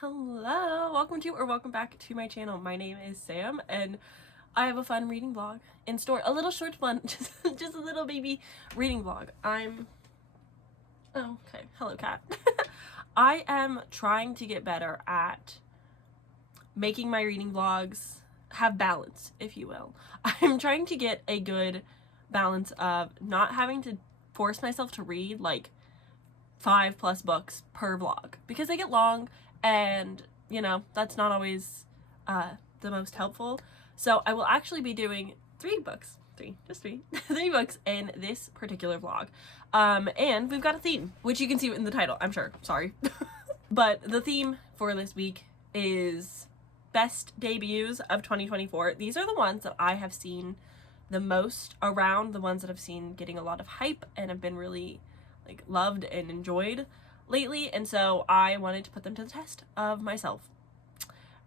Hello, welcome back to my channel. My name is Sam and I have a fun reading vlog in store. A little short fun, just a little baby reading vlog. Oh, okay, hello cat. I am trying to get better at making my reading vlogs have balance, if you will. I'm trying to get a good balance of not having to force myself to read like 5+ books per vlog because they get long and that's not always the most helpful. So I will actually be doing three books in this particular vlog, and we've got a theme which you can see in the title, I'm sure. Sorry. But the theme for this week is best debuts of 2024. These are the ones that I have seen the most around, the ones that I've seen getting a lot of hype and have been really like loved and enjoyed lately, and so I wanted to put them to the test of myself,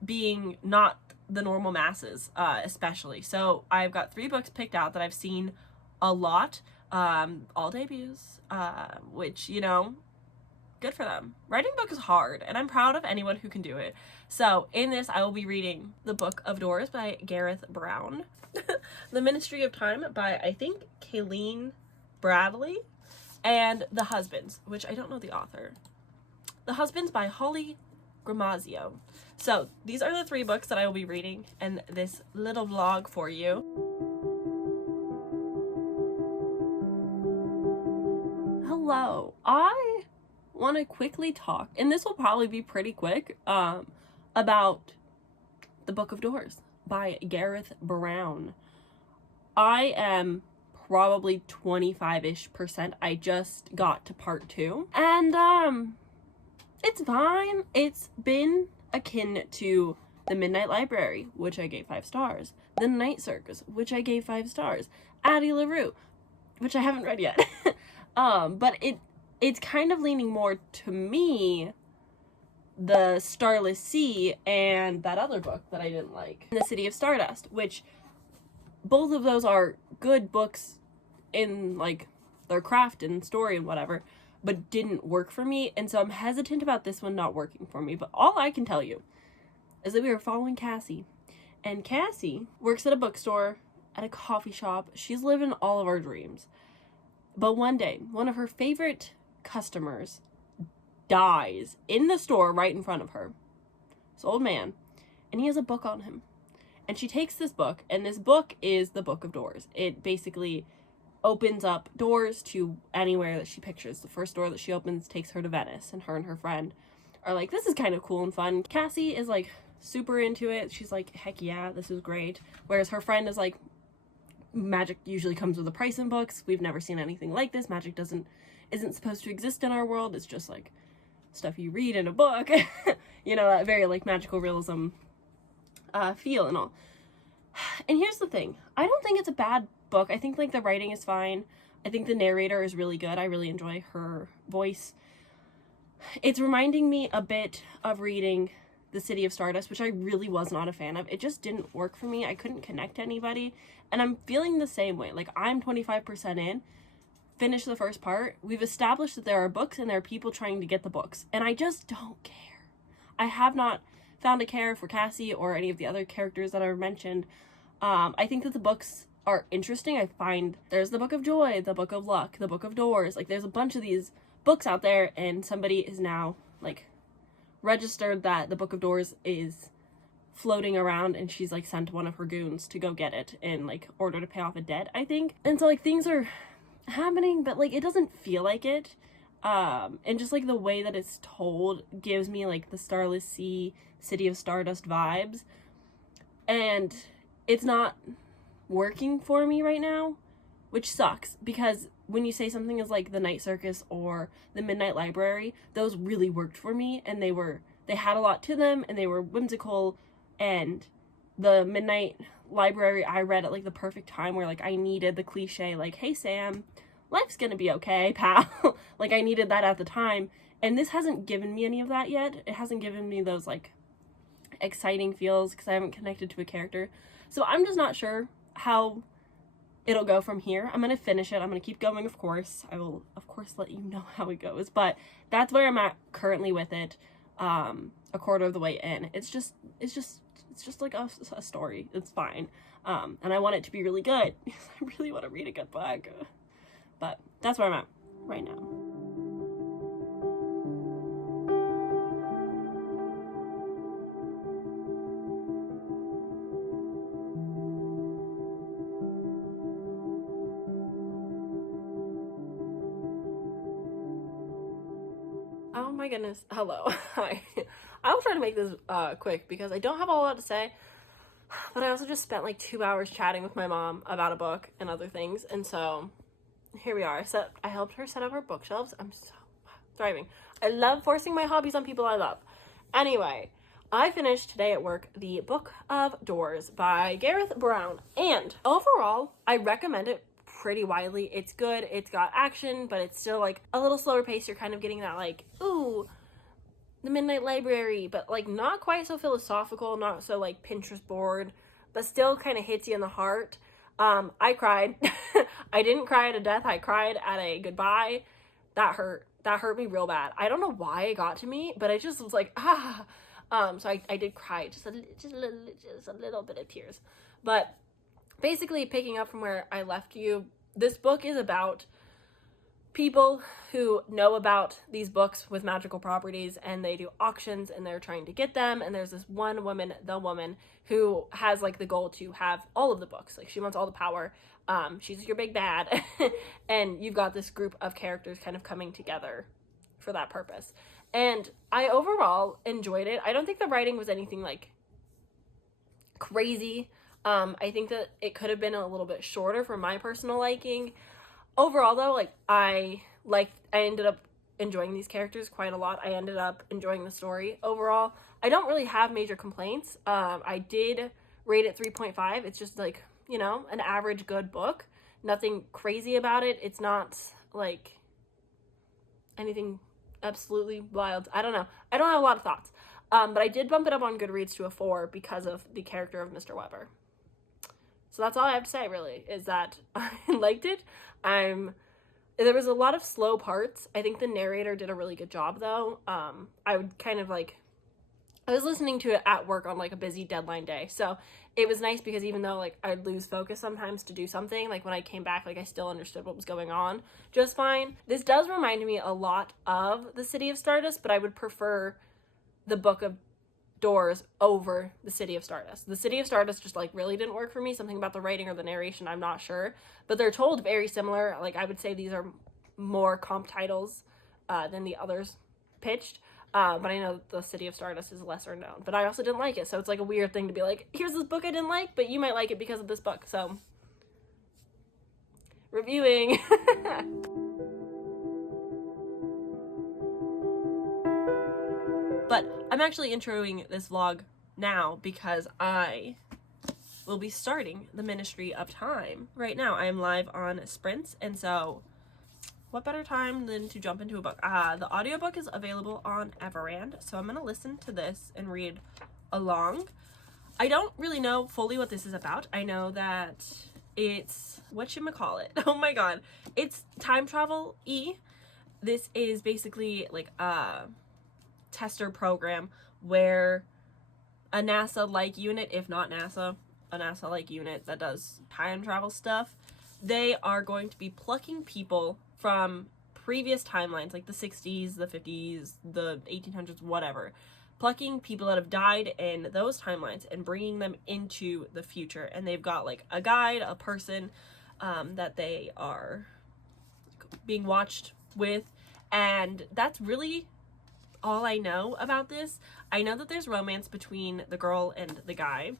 being not the normal masses, especially. So I've got 3 books picked out that I've seen a lot, all debuts, which, good for them. Writing a book is hard, and I'm proud of anyone who can do it. So in this, I will be reading The Book of Doors by Gareth Brown, The Ministry of Time by, I think, Kayleen Bradley, and The Husbands, which I don't know the author. The Husbands by Holly Gramazio. So these are the 3 books that I will be reading in this little vlog for you. Hello, I want to quickly talk, and this will probably be pretty quick, about The Book of Doors by Gareth Brown. I am probably 25-ish%. I just got to part 2, and it's fine. It's been akin to The Midnight Library, which I gave 5 stars, The Night Circus, which I gave 5 stars, Addie LaRue, which I haven't read yet. But it's kind of leaning more to me, The Starless Sea, and that other book that I didn't like, The City of Stardust, which both of those are good books in like their craft and story and whatever, but didn't work for me, and so I'm hesitant about this one not working for me. But all I can tell you is that we were following Cassie, and Cassie works at a bookstore, at a coffee shop. She's living all of our dreams. But one day, one of her favorite customers dies in the store right in front of her. This old man, and he has a book on him. And she takes this book, and this book is The Book of Doors. It basically opens up doors to anywhere that she pictures. The first door that she opens takes her to Venice, and her friend are like, this is kind of cool and fun. Cassie is like super into it. She's like, heck yeah, this is great. Whereas her friend is like, magic usually comes with a price in books. We've never seen anything like this. Magic isn't supposed to exist in our world. It's just like stuff you read in a book. That very like magical realism feel and all. And here's the thing, I don't think it's a bad book. I think like the writing is fine. I think the narrator is really good. I really enjoy her voice. It's reminding me a bit of reading The City of Stardust, which I really was not a fan of. It just didn't work for me. I couldn't connect to anybody, and I'm feeling the same way. Like, I'm 25% in, finished the first part. We've established that there are books and there are people trying to get the books, and I just don't care. I have not found a care for Cassie or any of the other characters that I've mentioned. I think that the books are interesting. I find there's the Book of Joy, the Book of Luck, the Book of Doors. Like, there's a bunch of these books out there, and somebody is now like registered that the Book of Doors is floating around, and she's like sent one of her goons to go get it in like order to pay off a debt, I think. And so like things are happening, but like it doesn't feel like it. And just like the way that it's told gives me like the Starless Sea, City of Stardust vibes, and it's not working for me right now, which sucks, because when you say something is like The Night Circus or The Midnight Library, those really worked for me, and they had a lot to them, and they were whimsical. And The Midnight Library I read at like the perfect time, where like I needed the cliche like, hey Sam, life's gonna be okay, pal. Like I needed that at the time, and this hasn't given me any of that yet. It hasn't given me those like exciting feels because I haven't connected to a character. So I'm just not sure how it'll go from here. I'm gonna finish it. I'm gonna keep going, of course. I will, of course, let you know how it goes. But that's where I'm at currently with it. a quarter of the way in. It's just like a story. It's fine. And I want it to be really good because I really want to read a good book. But that's where I'm at right now. Oh my goodness. Hello. Hi. I will try to make this quick because I don't have a lot to say, but I also just spent like 2 hours chatting with my mom about a book and other things, and so here we are. I helped her set up her bookshelves. I'm so thriving. I love forcing my hobbies on people I love. Anyway, I finished today at work The Book of Doors by Gareth Brown, and overall, I recommend it pretty widely. It's good. It's got action, but it's still like a little slower pace. You're kind of getting that like, ooh, the Midnight Library, but like not quite so philosophical, not so like Pinterest board, but still kind of hits you in the heart. I cried. I didn't cry at a death. I cried at a goodbye. That hurt me real bad. I don't know why it got to me, but I just was like, ah. So I did cry, just a little bit of tears. But basically, picking up from where I left you, this book is about people who know about these books with magical properties, and they do auctions and they're trying to get them. And there's this one woman, the woman, who has like the goal to have all of the books. Like, she wants all the power. She's your big bad. And you've got this group of characters kind of coming together for that purpose. And I overall enjoyed it. I don't think the writing was anything like crazy. I think that it could have been a little bit shorter for my personal liking. Overall, though, like I ended up enjoying these characters quite a lot. I ended up enjoying the story overall. I don't really have major complaints. I did rate it 3.5. It's just like, you know, an average good book. Nothing crazy about it. It's not like anything absolutely wild. I don't know. I don't have a lot of thoughts. But I did bump it up on Goodreads to a 4 because of the character of Mr. Weber. So that's all I have to say, really, is that I liked it. There was a lot of slow parts. I think the narrator did a really good job, though. I would kind of like, I was listening to it at work on like a busy deadline day. So it was nice because even though like I'd lose focus sometimes to do something, like when I came back, like I still understood what was going on just fine. This does remind me a lot of The City of Stardust, but I would prefer The Book of Doors over The City of Stardust. The City of Stardust just like really didn't work for me. Something about the writing or the narration, I'm not sure, but they're told very similar. Like, I would say these are more comp titles than the others pitched. But I know The City of Stardust is lesser known, but I also didn't like it. So it's like a weird thing to be like, here's this book I didn't like, but you might like it because of this book. So reviewing. But I'm actually introing this vlog now because I will be starting the Ministry of Time right now. I am live on Sprints, and so what better time than to jump into a book? The audiobook is available on Everand, so I'm going to listen to this and read along. I don't really know fully what this is about. I know that it's, whatchamacallit? Oh my god. It's time travel-y. This is basically like a tester program where a NASA-like unit, if not NASA, a NASA-like unit that does time travel stuff, they are going to be plucking people from previous timelines, like the 60s, the 50s, the 1800s, whatever. Plucking people that have died in those timelines and bringing them into the future. And they've got like a guide, a person that they are being watched with. And that's really all I know about this. I know that there's romance between the girl and the guy,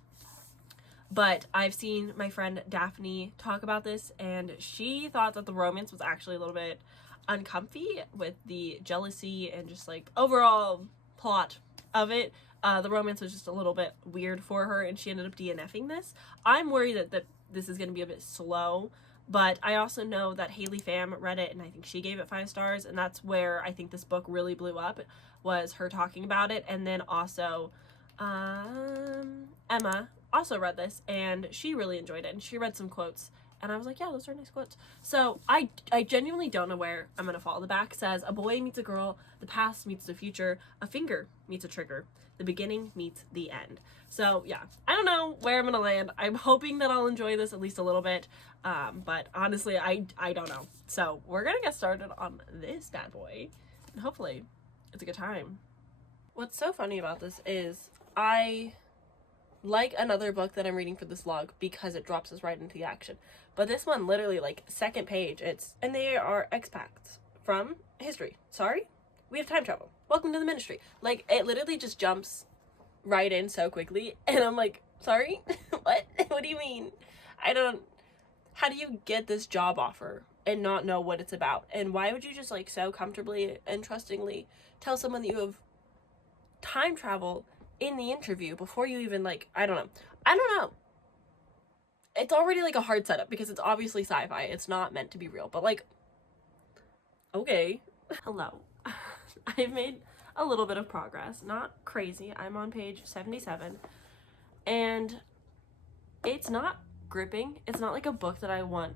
but I've seen my friend Daphne talk about this, and she thought that the romance was actually a little bit uncomfy with the jealousy and just like overall plot of it. The romance was just a little bit weird for her, and she ended up DNFing this. I'm worried that this is going to be a bit slow, but I also know that Haley Pham read it, and I think she gave it 5 stars, and that's where I think this book really blew up, was her talking about it. And then also Emma also read this, and she really enjoyed it, and she read some quotes And I was like, yeah, those are nice quotes. So I genuinely don't know where I'm gonna fall. The back says, a boy meets a girl, the past meets the future, a finger meets a trigger, the beginning meets the end. So yeah, I don't know where I'm gonna land. I'm hoping that I'll enjoy this at least a little bit, but honestly, I don't know. So we're gonna get started on this bad boy, and hopefully it's a good time. What's so funny about this is I like another book that I'm reading for this vlog because it drops us right into the action. But this one, literally, like, second page, and they are expats from history. Sorry? We have time travel. Welcome to the ministry. Like, it literally just jumps right in so quickly, and I'm like, sorry? What? What do you mean? How do you get this job offer and not know what it's about? And why would you just, like, so comfortably and trustingly tell someone that you have time travel in the interview before you even, like, I don't know. It's already, like, a hard setup because it's obviously sci-fi. It's not meant to be real, but, like, okay. Hello. I've made a little bit of progress. Not crazy. I'm on page 77, and it's not gripping. It's not like a book that I want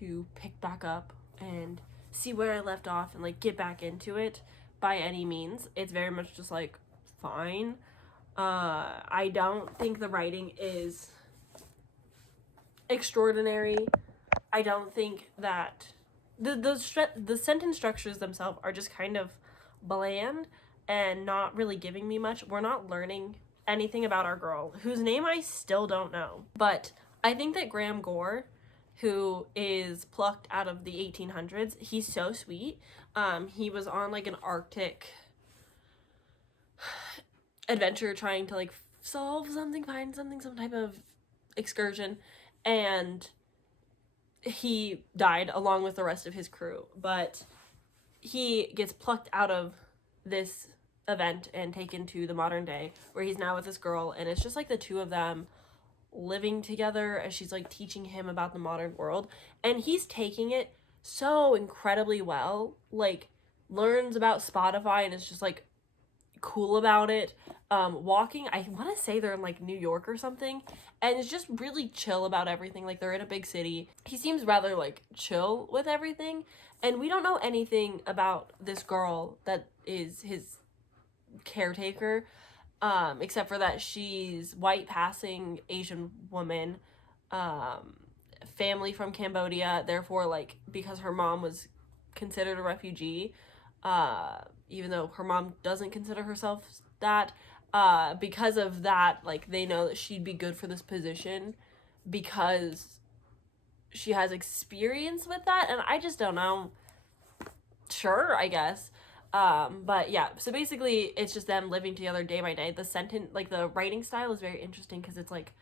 to pick back up and see where I left off and, like, get back into it by any means. It's very much just, like, fine. I don't think the writing is extraordinary. I don't think that the sentence structures themselves are just kind of bland and not really giving me much. We're not learning anything about our girl, whose name I still don't know. But I think that Graham Gore, who is plucked out of the 1800s, he's so sweet. He was on, like, an Arctic adventure trying to, like, solve something, find something, some type of excursion, and he died along with the rest of his crew. But he gets plucked out of this event and taken to the modern day, where he's now with this girl, and it's just, like, the two of them living together as she's, like, teaching him about the modern world, and he's taking it so incredibly well. Like, learns about Spotify and is just, like, cool about it. Walking, I want to say they're in, like, New York or something, and is just really chill about everything. Like, they're in a big city. He seems rather, like, chill with everything, and we don't know anything about this girl that is his caretaker, except for that she's white passing Asian woman, family from Cambodia, therefore, like, because her mom was considered a refugee, even though her mom doesn't consider herself that, because of that, like, they know that she'd be good for this position because she has experience with that, and I just don't know. Sure, I guess. But yeah, so basically it's just them living together day by day. The sentence, like, the writing style is very interesting because it's like,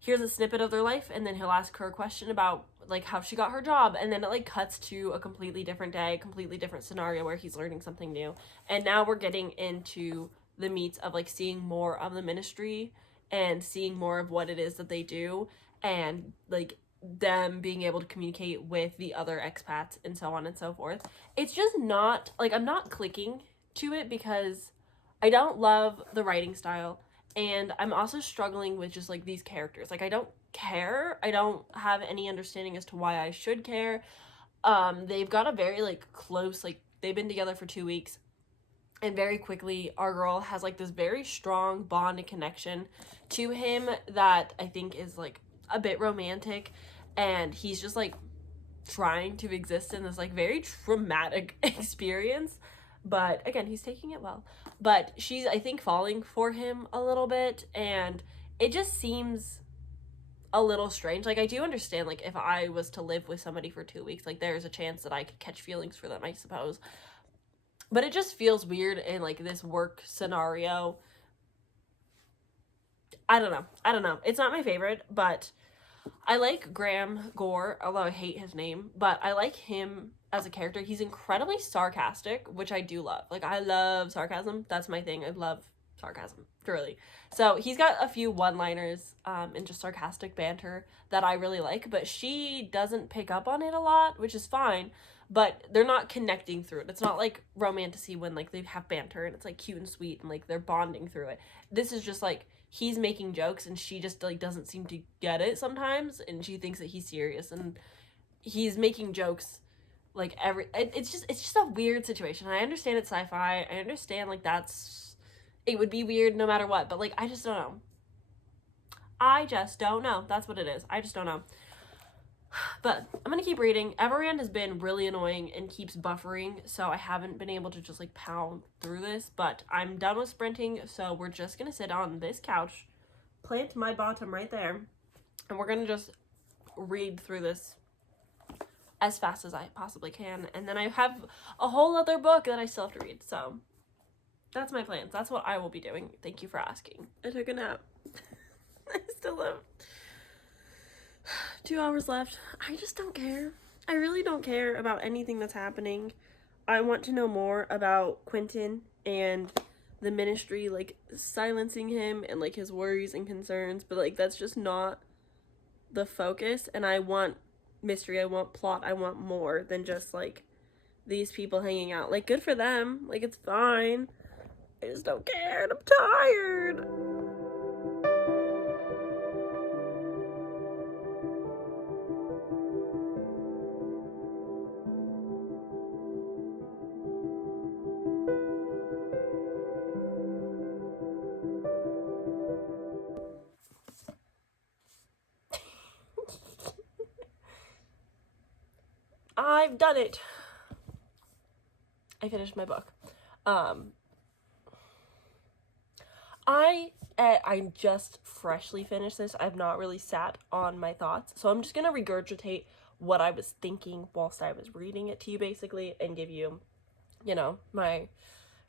here's a snippet of their life, and then he'll ask her a question about, like, how she got her job, and then it, like, cuts to a completely different day, completely different scenario where he's learning something new. And now we're getting into the meats of, like, seeing more of the ministry and seeing more of what it is that they do, and, like, them being able to communicate with the other expats and so on and so forth. It's just not, like, I'm not clicking to it because I don't love the writing style, and I'm also struggling with just, like, these characters. Like, I don't care. I don't have any understanding as to why I should care. They've got a very, like, close, like, they've been together for 2 weeks, and very quickly our girl has, like, this very strong bond and connection to him that I think is, like, a bit romantic, and he's just, like, trying to exist in this, like, very traumatic experience. But again, he's taking it well. But she's, I think, falling for him a little bit, and it just seems a little strange. Like, I do understand, like, if I was to live with somebody for 2 weeks, like, there's a chance that I could catch feelings for them, I suppose. But it just feels weird in, like, this work scenario. I don't know. It's not my favorite, but I like Graham Gore, although I hate his name, but I like him as a character. He's incredibly sarcastic, which I do love. Like, I love sarcasm. That's my thing. I love sarcasm, truly. So he's got a few one-liners and just sarcastic banter that I really like, but she doesn't pick up on it a lot, which is fine. but they're not connecting through it. It's not like romantasy when like they have banter and it's like cute and sweet and like they're bonding through it. This is just like he's making jokes and she just like doesn't seem to get it sometimes, and she thinks that he's serious, and he's making jokes like it's just a weird situation. I understand it's sci-fi. I understand like it would be weird no matter what, but like I just don't know. That's what it is. I just don't know. But I'm gonna keep reading. Everand has been really annoying and keeps buffering, so I haven't been able to just like pound through this, but I'm done with sprinting, so we're just gonna sit on this couch, plant my bottom right there, and we're gonna just read through this as fast as I possibly can, and then I have a whole other book that I still have to read, so that's my plans. That's what I will be doing. Thank you for asking. I took a nap. I still have 2 hours left. I just don't care. I really don't care about anything that's happening. I want to know more about Quentin and the ministry, like, silencing him and, like, his worries and concerns, but, like, that's just not the focus, and I want mystery, I want plot, I want more than just, like, these people hanging out. Like, good for them. Like, it's fine. I just don't care, and I'm tired. I've done it. I finished my book. I just freshly finished this. I've not really sat on my thoughts, so I'm just gonna regurgitate what I was thinking whilst I was reading it to you, basically, and give you, you know, my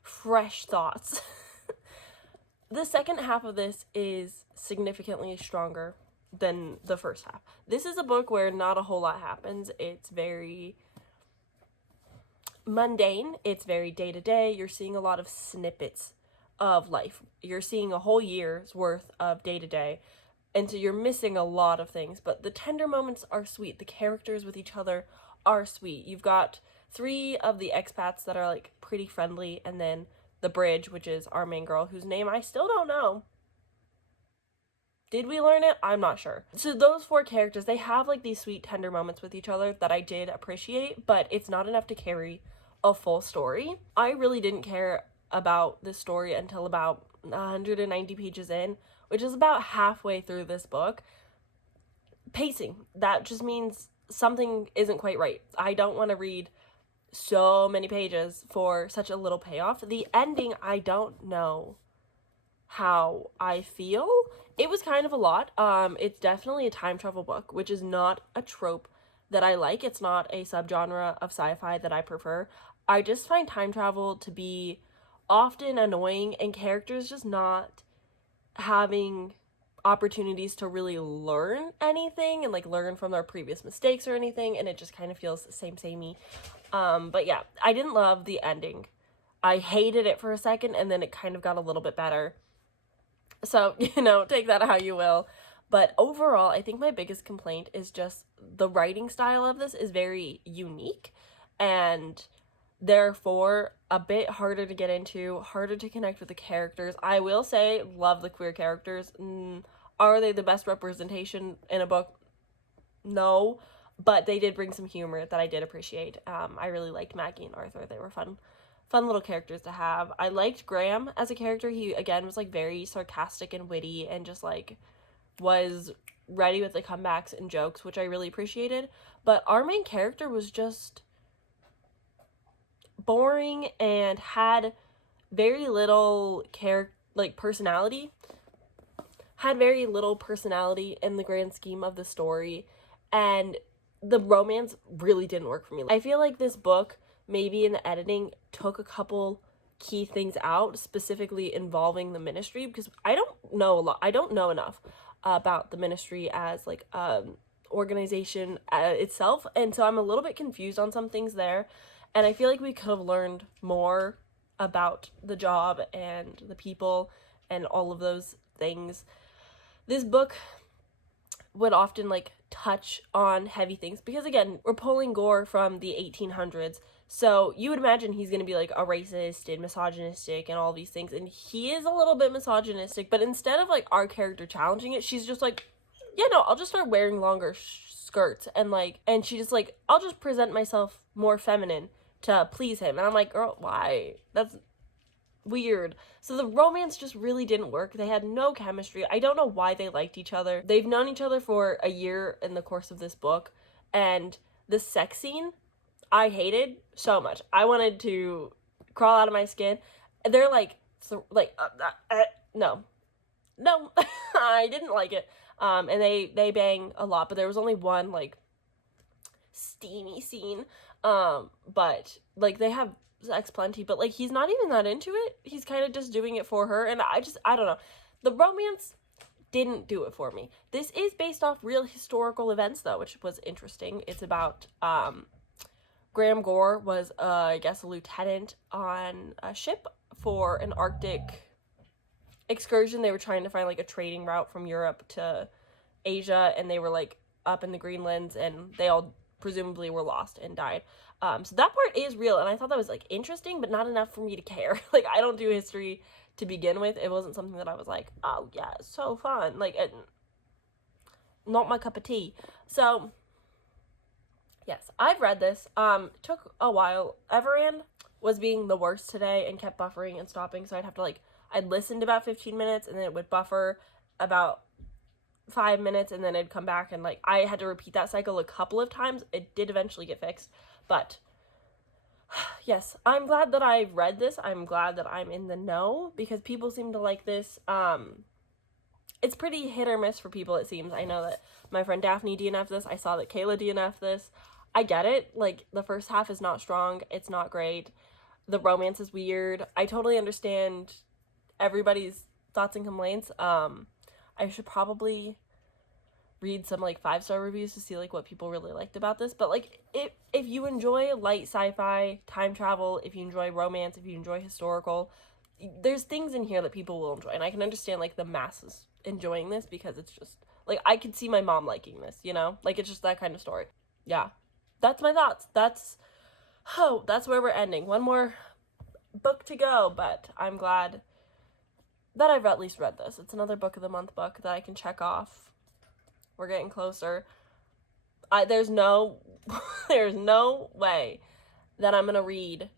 fresh thoughts. The second half of this is significantly stronger than the first half. This is a book where not a whole lot happens. It's very mundane. It's very day-to-day. You're seeing a lot of snippets of life. You're seeing a whole year's worth of day-to-day, and so you're missing a lot of things, but the tender moments are sweet. The characters with each other are sweet. You've got 3 of the expats that are like pretty friendly, and then the bridge, which is our main girl, whose name I still don't know. Did we learn it? I'm not sure. So those 4 characters, they have like these sweet tender moments with each other that I did appreciate, but it's not enough to carry a full story. I really didn't care about this story until about 190 pages in, which is about halfway through this book. Pacing, that just means something isn't quite right. I don't want to read so many pages for such a little payoff. The ending, I don't know how I feel. It was kind of a lot. It's definitely a time travel book, which is not a trope that I like. It's not a subgenre of sci-fi that I prefer. I just find time travel to be often annoying and characters just not having opportunities to really learn anything and like learn from their previous mistakes or anything, and it just kind of feels samey. But yeah, I didn't love the ending. I hated it for a second, and then it kind of got a little bit better. So, you know, take that how you will. But overall, I think my biggest complaint is just the writing style of this is very unique, and therefore a bit harder to get into, harder to connect with the characters. I will say, love the queer characters. Are they the best representation in a book? No, but they did bring some humor that I did appreciate. I really liked Maggie and Arthur. They were fun little characters to have. I liked Graham as a character. He, again, was like very sarcastic and witty and just like was ready with the comebacks and jokes, which I really appreciated. But our main character was just boring and had very little personality. Had very little personality in the grand scheme of the story, and the romance really didn't work for me. I feel like this book, maybe in the editing, took a couple key things out, specifically involving the ministry, because I don't know a lot. I don't know enough about the ministry as like organization itself, and so I'm a little bit confused on some things there, and I feel like we could have learned more about the job and the people and all of those things. This book would often like touch on heavy things, because again, we're pulling Gore from the 1800s, so you would imagine he's going to be like a racist and misogynistic and all these things, and he is a little bit misogynistic, but instead of like our character challenging it, she's just like, yeah, no, I'll just start wearing longer skirts, and like, and she just like, I'll just present myself more feminine to please him. And I'm like, girl, why? That's weird. So the romance just really didn't work. They had no chemistry. I don't know why they liked each other. They've known each other for a year in the course of this book, and the sex scene I hated so much. I wanted to crawl out of my skin. They're like no I didn't like it. And they bang a lot, but there was only one like steamy scene. But like they have sex plenty, but like he's not even that into it. He's kind of just doing it for her, and I don't know. The romance didn't do it for me. This is based off real historical events though, which was interesting. It's about Graham Gore was I guess a lieutenant on a ship for an Arctic excursion. They were trying to find like a trading route from Europe to Asia, and they were like up in the Greenlands, and they all presumably were lost and died. So that part is real, and I thought that was like interesting, but not enough for me to care. Like, I don't do history to begin with. It wasn't something that I was like, oh yeah, it's so fun. Like, not my cup of tea. So yes, I've read this. Took a while. Everand was being the worst today and kept buffering and stopping, so I'd have to like, I'd listen to about 15 minutes and then it would buffer about 5 minutes, and then it'd come back, and like I had to repeat that cycle a couple of times. It did eventually get fixed, but yes, I'm glad that I've read this. I'm glad that I'm in the know, because people seem to like this. It's pretty hit or miss for people, it seems. I know that my friend Daphne DNF'd this. I saw that Kayla DNF'd this. I get it. Like, the first half is not strong. It's not great. The romance is weird. I totally understand everybody's thoughts and complaints. I should probably read some like 5-star reviews to see like what people really liked about this. But like, if you enjoy light sci-fi, time travel, if you enjoy romance, if you enjoy historical, there's things in here that people will enjoy. And I can understand like the masses enjoying this, because it's just like, I could see my mom liking this, you know? Like, it's just that kind of story. Yeah. That's my thoughts. That's where we're ending. One more book to go, but I'm glad that I've at least read this. It's another book of the month book that I can check off. We're getting closer. There's no way that I'm gonna read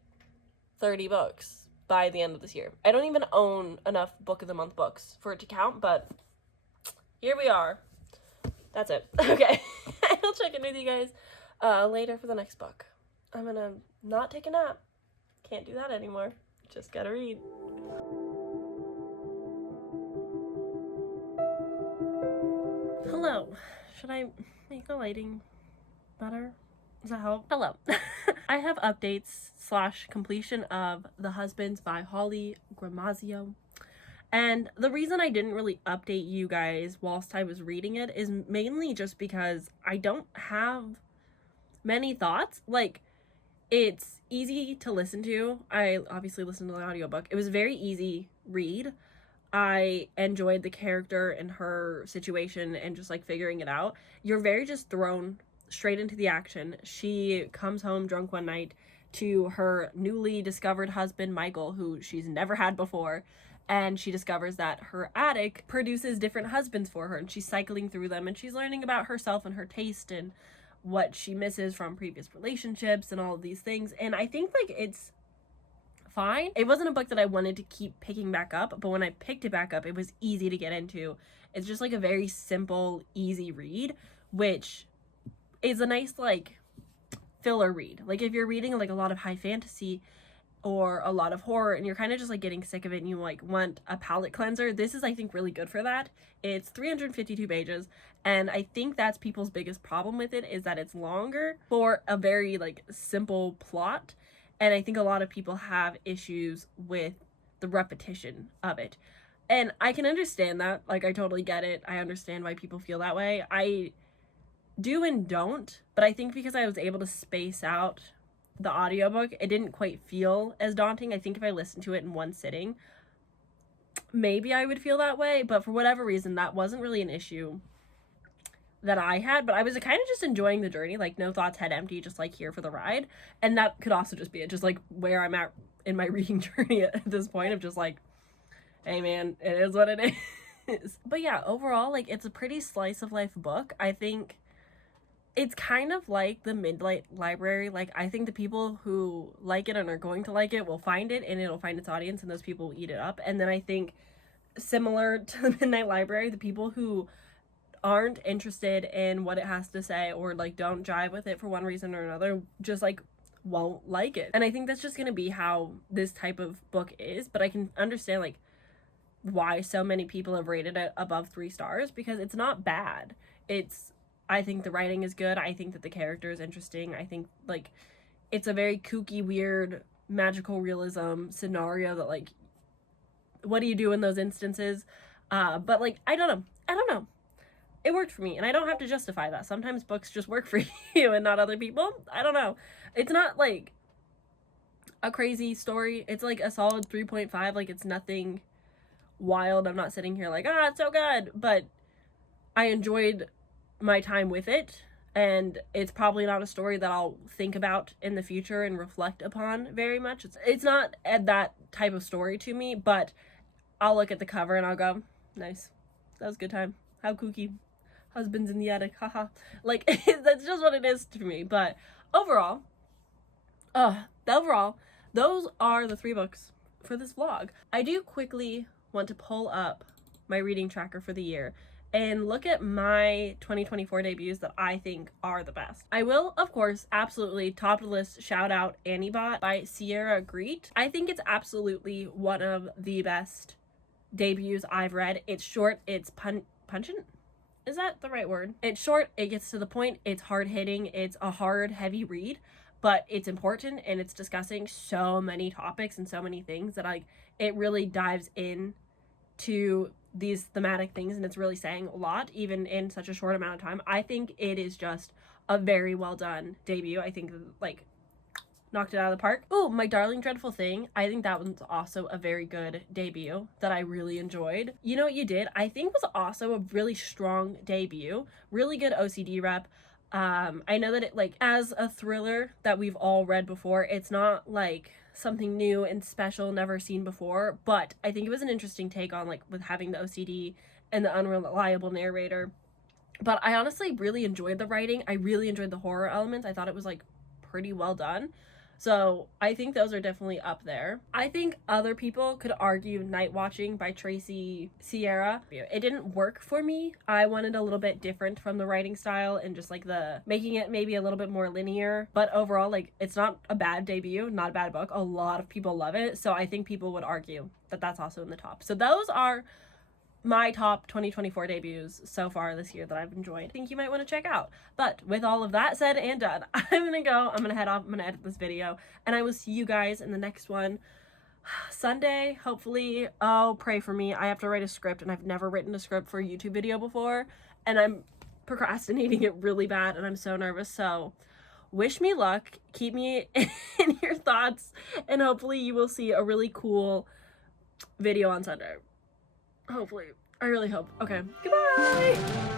30 books by the end of this year. I don't even own enough book of the month books for it to count, but here we are. That's it. Okay. I'll check in with you guys later for the next book. I'm gonna not take a nap. Can't do that anymore. Just gotta read. Hello. Should I make the lighting better? Does that help? Hello. I have updates / completion of The Husbands by Holly Gramazio. And the reason I didn't really update you guys whilst I was reading it is mainly just because I don't have many thoughts. Like, it's easy to listen to. I obviously listened to the audiobook. It was a very easy read. I enjoyed the character and her situation and just like figuring it out. You're very just thrown straight into the action. She comes home drunk one night to her newly discovered husband, Michael, who she's never had before. And she discovers that her attic produces different husbands for her, and she's cycling through them, and she's learning about herself and her taste and what she misses from previous relationships and all of these things. And I think like it's fine. It wasn't a book that I wanted to keep picking back up, but when I picked it back up, it was easy to get into. It's just like a very simple, easy read, which is a nice like filler read. Like, if you're reading like a lot of high fantasy or a lot of horror and you're kind of just like getting sick of it and you like want a palate cleanser, this is, I think, really good for that. It's 352 pages, and I think that's people's biggest problem with it, is that it's longer for a very like simple plot. And I think a lot of people have issues with the repetition of it. And I can understand that. Like, I totally get it. I understand why people feel that way. I do and don't, but I think because I was able to space out the audiobook, it didn't quite feel as daunting. I think if I listened to it in one sitting, maybe I would feel that way, but for whatever reason, that wasn't really an issue that I had, but I was kind of just enjoying the journey, like no thoughts, head empty, just like here for the ride. And that could also just be it, just like where I'm at in my reading journey at this point of just like, hey man, it is what it is. But yeah, overall, like it's a pretty slice of life book. I think it's kind of like the Midnight Library. Like, I think the people who like it and are going to like it will find it, and it'll find its audience, and those people will eat it up. And then I think, similar to the Midnight Library, the people who aren't interested in what it has to say, or like don't jive with it for one reason or another, just like won't like it. And I think that's just gonna be how this type of book is. But I can understand like why so many people have rated it above 3 stars, because it's not bad. I think the writing is good. I think that the character is interesting. I think like it's a very kooky, weird, magical realism scenario that like, what do you do in those instances? But like, I don't know. It worked for me, and I don't have to justify that. Sometimes books just work for you and not other people. I don't know. It's not like a crazy story. It's like a solid 3.5. Like, it's nothing wild. I'm not sitting here like, it's so good. But I enjoyed my time with it, and it's probably not a story that I'll think about in the future and reflect upon very much. It's not that type of story to me, but I'll look at the cover and I'll go, nice. That was a good time. How kooky. Husbands in the attic, haha. Like, that's just what it is to me. But overall, those are the 3 books for this vlog. I do quickly want to pull up my reading tracker for the year and look at my 2024 debuts that I think are the best. I will, of course, absolutely top of the list shout out Annibot by Sierra Greet. I think it's absolutely one of the best debuts I've read. It's short, it's pungent. Is that the right word? It's short, it gets to the point, it's hard-hitting, it's a hard, heavy read, but it's important, and it's discussing so many topics and so many things that like it really dives in to these thematic things, and it's really saying a lot even in such a short amount of time. I think it is just a very well done debut. I think like knocked it out of the park. Oh, My Darling Dreadful Thing. I think that one's also a very good debut that I really enjoyed. You Know What You Did, I think was also a really strong debut. Really good OCD rep. I know that it like as a thriller that we've all read before, it's not like something new and special, never seen before, but I think it was an interesting take on like with having the OCD and the unreliable narrator. But I honestly really enjoyed the writing. I really enjoyed the horror elements. I thought it was like pretty well done. So I think those are definitely up there. I think other people could argue Night Watching by Tracy Sierra. It didn't work for me. I wanted a little bit different from the writing style and just like the making it maybe a little bit more linear. But overall, like it's not a bad debut, not a bad book. A lot of people love it. So I think people would argue that that's also in the top. So those are my top 2024 debuts so far this year that I've enjoyed. I think you might want to check out. But with all of that said and done, I'm gonna go, I'm gonna head off, I'm gonna edit this video, and I will see you guys in the next one Sunday, hopefully. Oh, pray for me. I have to write a script, and I've never written a script for a YouTube video before, and I'm procrastinating it really bad, and I'm so nervous. So wish me luck, keep me in your thoughts, and hopefully you will see a really cool video on Sunday. Hopefully. I really hope. Okay. Goodbye!